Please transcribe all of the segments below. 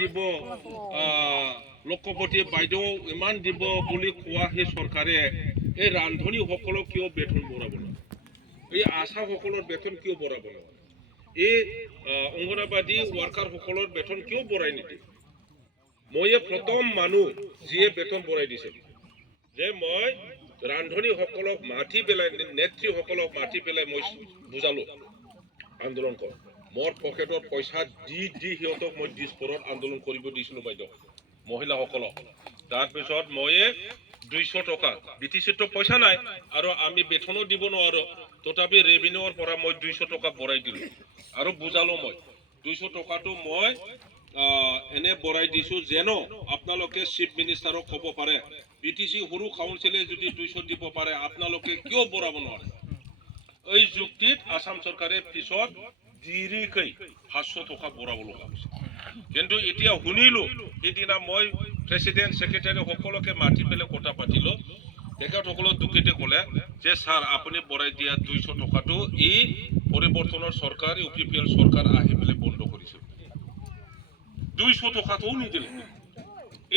দিব লক্ষপতি বাইদেউ ইমান দিব বুলি কোৱা সেই চৰকাৰে এই ৰান্ধনীসকলক কিয় বেতন বঢ়াব লাগে এই আশাসকলৰ বেতন কিয় বঢ়াব লাগে এই অংগনবাদী ৱাৰ্কাৰসকলৰ বেতন কিয় বঢ়াই নিদিয়ে মই প্ৰথম মানুহ যিয়ে বেতন বঢ়াই দিছে যে মই ৰান্ধনীসকলক মাতি পেলাই নেত্ৰীসকলক মাতি পেলাই মই বুজালো আন্দোলন কৰ মোৰ পকেটত পইচা দি সিহঁতক মই দিছপৰত আন্দোলন কৰিব দিছিলোঁ বাইদেউ মহিলাসকলক তাৰপিছত মই 200 টকা বিটিচিটো পইচা নাই আৰু আমি বেতনো দিব নোৱাৰো তথাপি ৰেভিনিউৰ পৰা মই 200 টকা বঢ়াই দিলোঁ আৰু বুজালো মই 200 টকাটো মই এনে বঢ়াই দিছোঁ যেন আপোনালোকে চিফ মিনিষ্টাৰক ক'ব পাৰে বিটিচি সৰু কাউন্সিলে যদি 200 দিব পাৰে আপোনালোকে কিয় বঢ়াব নোৱাৰে এই যুক্তিত আসাম চৰকাৰে পিছত দিৰিকৈ 500 টকা বঢ়াব লগা হৈছে কিন্তু এতিয়া শুনিলো সেইদিনা মই প্ৰেসিডেন্ট সেক্ৰেটাৰী সকলোকে মাতি পেলাই কথা পাতিলো তেখেতসকলক দুখেতে ক'লে যে স্যাৰ আপুনি বঢ়াই দিয়া 200 টকাটো এই পৰিৱৰ্তনৰ চৰকাৰ ইউপিপিএল চৰকাৰ আহি পেলাই বন্ধ কৰিছে 200 টকাটো নিদিলে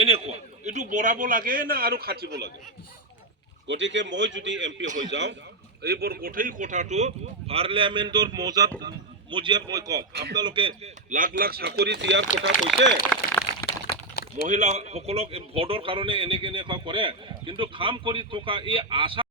এনেকুৱা এইটো বঢ়াব লাগে না আৰু খাটিব লাগে গতিকে মই যদি এমপি হৈ যাওঁ এইবোৰ গোটেই কথাটো পাৰ্লিয়ামেন্টৰ মজিয়াত মই কম আপোনালোকে লাখ লাখ চাকৰি দিয়াৰ কথা কৈছে মহিলাসকলক ভোটৰ কাৰণে এনেকুৱা কৰে কিন্তু কাম কৰি থকা এই আশা